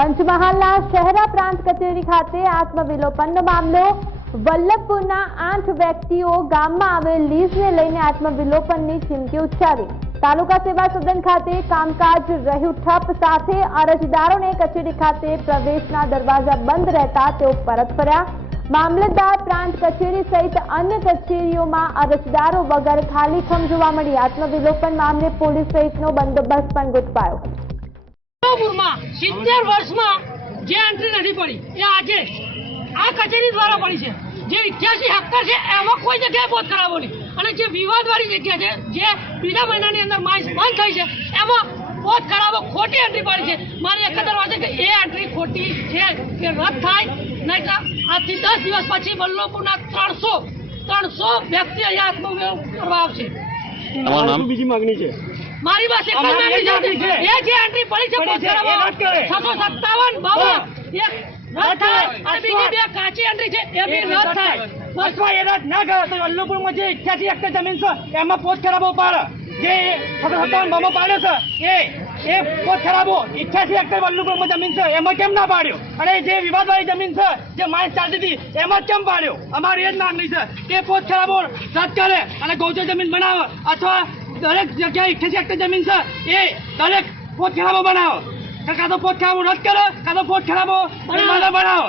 પંચમહાલના શહેરા પ્રાંત કચેરી ખાતે આત્મવિલોપનનો મામલો। વલ્લભપુરના 8 વ્યક્તિઓ ગામમાં આવેલ લીઝને લઈને આત્મવિલોપનની ચીમકી ઉચ્ચારી। તાલુકા સેવા સદન ખાતે કામકાજ રહ્યું ઠપ, સાથે અરજદારોને કચેરી ખાતે પ્રવેશના દરવાજા બંધ રહેતા તેઓ પરત ફર્યા। મામલતદાર પ્રાંત કચેરી સહિત અન્ય કચેરીઓમાં અરજદારો વગર ખાલીખમ જોવા મળી। આત્મવિલોપન મામલે પોલીસ સહિતનો બંદોબસ્ત પણ ગોઠવાયો। 70 વર્ષમાં જે એન્ટ્રી નથી પડી એ આજે આ કચેરી દ્વારા પડી છે। જે 88 હેક્ટર છે એમાં કોઈ જગ્યાએ પોત કરાવો નહીં, અને જે વિવાદવાળી જગ્યા છે જે બીજા મહિનાની અંદર માઇન્સ બંધ થઈ છે એમાં પોત કરાવો ખોટી એન્ટ્રી પડી છે। મારી એક જ વાત છે કે એ એન્ટ્રી ખોટી છે કે રદ થાય, નહીં તો આજથી 10 દિવસ પછી વલ્લભપુરના 300 વ્યક્તિ અહીંયા આત્મવિલોપન કરવા આવશે। બીજી માંગણી છે મારી પાસે એક માંગણી છે, એ જે એન્ટ્રી પડી છે પોત કરાવો 657 બાબા એક રદ થાય, અને બીજી 2 કાચી એન્ટ્રી છે એ બી રદ થાય। બસમાં એ રદ ના કરે તો વલ્લભપુરમાં જે 88 હેક્ટર જમીન છે એમાં પોત ખરાબો પાડે, જે 657 બાબા પાડ્યો છે એ પોત ખરાબો 88 હેક્ટર વલ્લભપુરમાં જમીન છે એમાં કેમ ના પાડ્યો, અને જે વિવાદવાળી જમીન છે જે માઇન્સ ચાલતી હતી એમાં કેમ પાડ્યો। અમારી એ જ માંગણી છે કે પોત ખરાબો રદ કરે અને ગૌચર જમીન બનાવે, અથવા દરેક જગ્યાએ 88 હેક્ટર જમીન છે એ દરેક પોત ખરાબો બનાવો। કાં તો પોત ખરાબો રદ કરો, કાં તો પોત ખરાબો બનાવો।